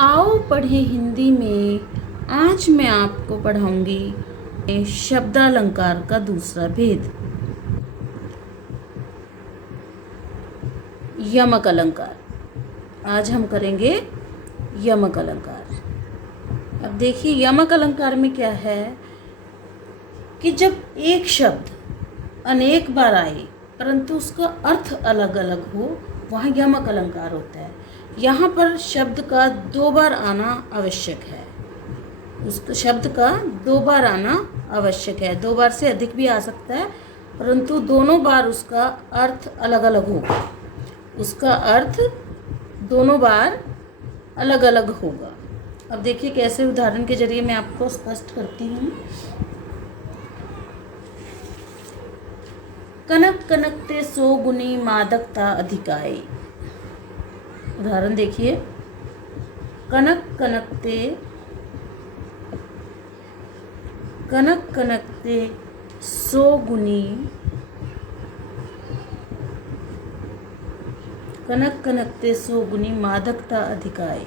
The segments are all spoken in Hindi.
आओ पढ़ें हिंदी में। आज मैं आपको पढ़ाऊंगी शब्दालंकार का दूसरा भेद, यमक अलंकार। आज हम करेंगे यमक अलंकार। अब देखिए यमक अलंकार में क्या है कि जब एक शब्द अनेक बार आए परंतु उसका अर्थ अलग अलग हो, वहाँ यमक अलंकार होता है। यहाँ पर शब्द का दो बार आना आवश्यक है। उस शब्द का दो बार आना आवश्यक है। दो बार से अधिक भी आ सकता है, परंतु दोनों बार उसका अर्थ अलग अलग होगा। उसका अर्थ दोनों बार अलग अलग होगा। अब देखिए कैसे उदाहरण के जरिए मैं आपको स्पष्ट करती हूँ। कनक कनकते सो गुनी मादकता अधिकाई। उदाहरण देखिए, कनक कनकते सो गुनी, कनक कनकते सो गुनी मादकता अधिकाई।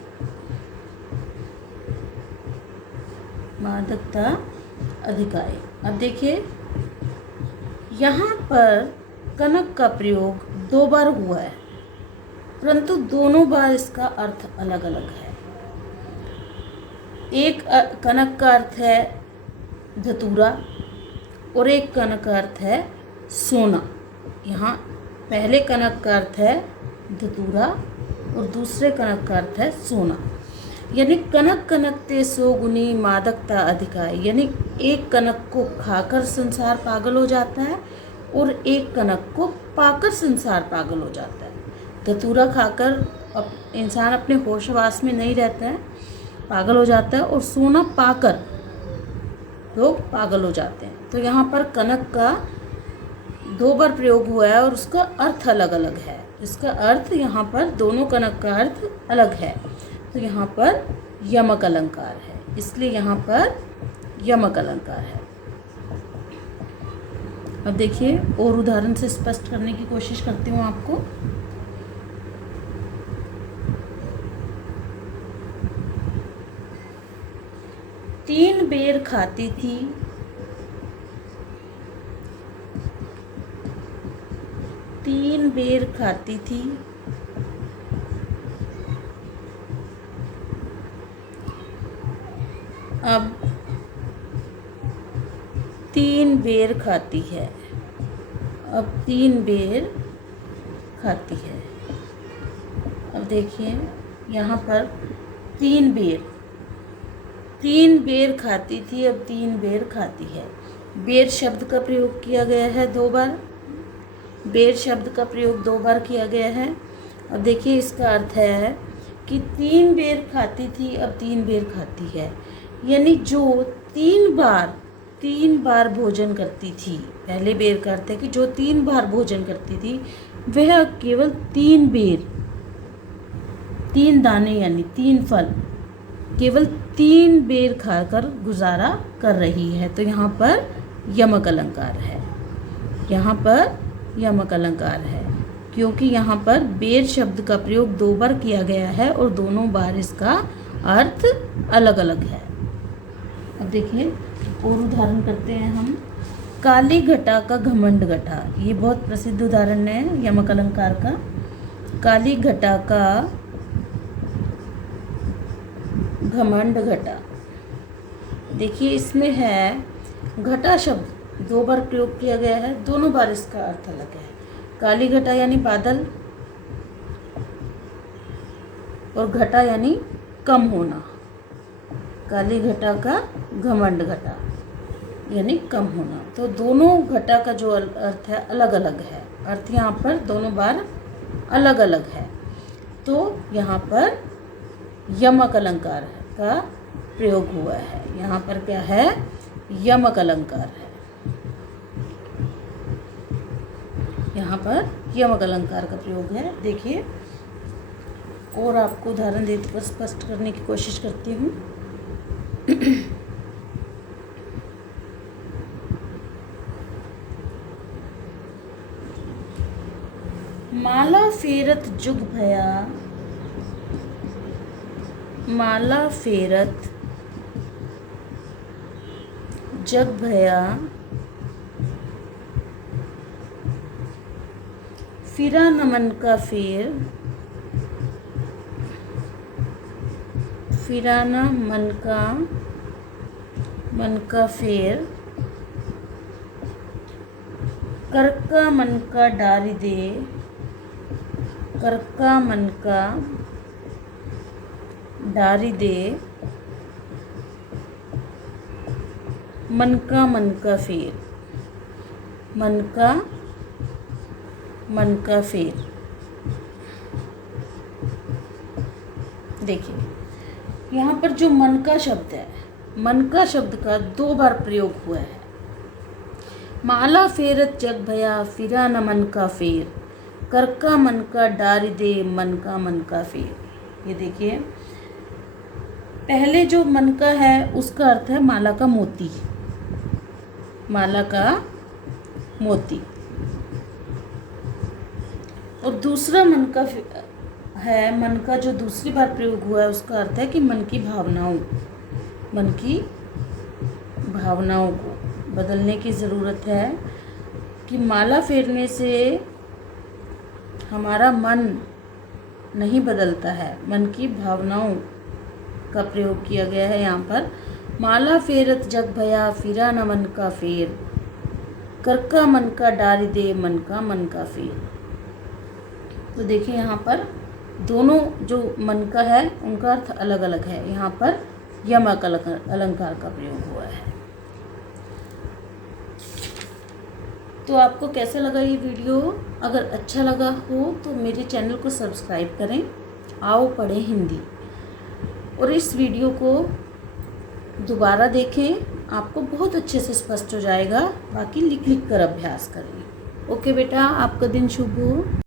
मादकता अधिकाई। अब देखिए यहाँ पर कनक का प्रयोग दो बार हुआ है, परंतु दोनों बार इसका अर्थ अलग अलग है। एक कनक का अर्थ है धतूरा और एक कनक का अर्थ है सोना। यहाँ पहले कनक का अर्थ है धतूरा और दूसरे कनक का अर्थ है सोना। यानी कनक कनकते सो गुनी मादकता अधिकाई, यानी एक कनक को खाकर संसार पागल हो जाता है और एक कनक को पाकर संसार पागल हो जाता है। धतूरा खाकर इंसान अपने होशवास में नहीं रहता है, पागल हो जाता है, और सोना पाकर लोग पागल हो जाते हैं। तो यहाँ पर कनक का दो बार प्रयोग हुआ है और उसका अर्थ अलग अलग है। इसका अर्थ यहाँ पर दोनों कनक का अर्थ अलग है, तो यहाँ पर यमक अलंकार है। इसलिए यहाँ पर यमक अलंकार है। अब देखिए और उदाहरण से स्पष्ट करने की कोशिश करती हूँ आपको। तीन बेर खाती थी, तीन बेर खाती थी, अब तीन बेर खाती है। अब तीन बेर खाती है। अब देखिए यहाँ पर तीन बेर खाती थी, अब तीन बेर खाती है। बेर शब्द का प्रयोग किया गया है दो बार। बेर शब्द का प्रयोग दो बार किया गया है। अब देखिए इसका अर्थ है कि तीन बेर खाती थी, अब तीन बेर खाती है। यानी जो तीन बार भोजन करती थी, पहले बेर का अर्थ है कि जो तीन बार भोजन करती थी वह केवल तीन बेर, तीन दाने यानी तीन फल, केवल तीन बेर खाकर गुजारा कर रही है। तो यहाँ पर यमक अलंकार है। यहाँ पर यमक अलंकार है क्योंकि यहाँ पर बेर शब्द का प्रयोग दो बार किया गया है और दोनों बार इसका अर्थ अलग अलग है। अब देखिए और उदाहरण करते हैं हम। काली घटा का घमंड घटा, ये बहुत प्रसिद्ध उदाहरण है यमक अलंकार का। काली घटा का घमंड घटा। देखिए इसमें है घटा शब्द दो बार प्रयोग किया गया है, दोनों बार इसका अर्थ अलग है। काली घटा यानी बादल और घटा यानी कम होना। काली घटा का घमंड घटा यानी कम होना। तो दोनों घटा का जो अर्थ है अलग अलग है। अर्थ यहाँ पर दोनों बार अलग अलग है। तो यहाँ पर यमक अलंकार का प्रयोग हुआ है। यहाँ पर क्या है? यमक अलंकार है। यहाँ पर यमक अलंकार का प्रयोग है। देखिए और आपको उदाहरण देकर स्पष्ट करने की कोशिश करती हूँ। माला फेरत जुग भया, माला फेरत जग भया फिरा न मन का फेर, फिरा न मन का फेर, कर का मन का डारी दे, कर का मन का डारी दे, मन का फेर, मन का फेर। देखिए यहाँ पर जो मन का शब्द है, मन का शब्द का 2 बार प्रयोग हुआ है। माला फेरत जग भया फिरा न मन का फेर, कर का मन का डारी दे, मन का फेर। ये देखिए पहले जो मन का है उसका अर्थ है माला का मोती, माला का मोती। और दूसरा मन का है, मन का जो दूसरी बार प्रयोग हुआ है उसका अर्थ है कि मन की भावनाओं को बदलने की ज़रूरत है। कि माला फेरने से हमारा मन नहीं बदलता है, मन की भावनाओं का प्रयोग किया गया है यहाँ पर। माला फेरत जग भया फिरा न मन का फेर, कर का मन का डारी दे, मन का फेर। तो देखिए यहाँ पर दोनों जो मन का है उनका अर्थ अलग अलग है। यहाँ पर यमक अलंकार का प्रयोग हुआ है। तो आपको कैसा लगा ये वीडियो? अगर अच्छा लगा हो तो मेरे चैनल को सब्सक्राइब करें। आओ पढ़ें हिंदी। और इस वीडियो को दोबारा देखें, आपको बहुत अच्छे से स्पष्ट हो जाएगा। बाकी लिख कर अभ्यास करें। ओके बेटा, आपका दिन शुभ हो।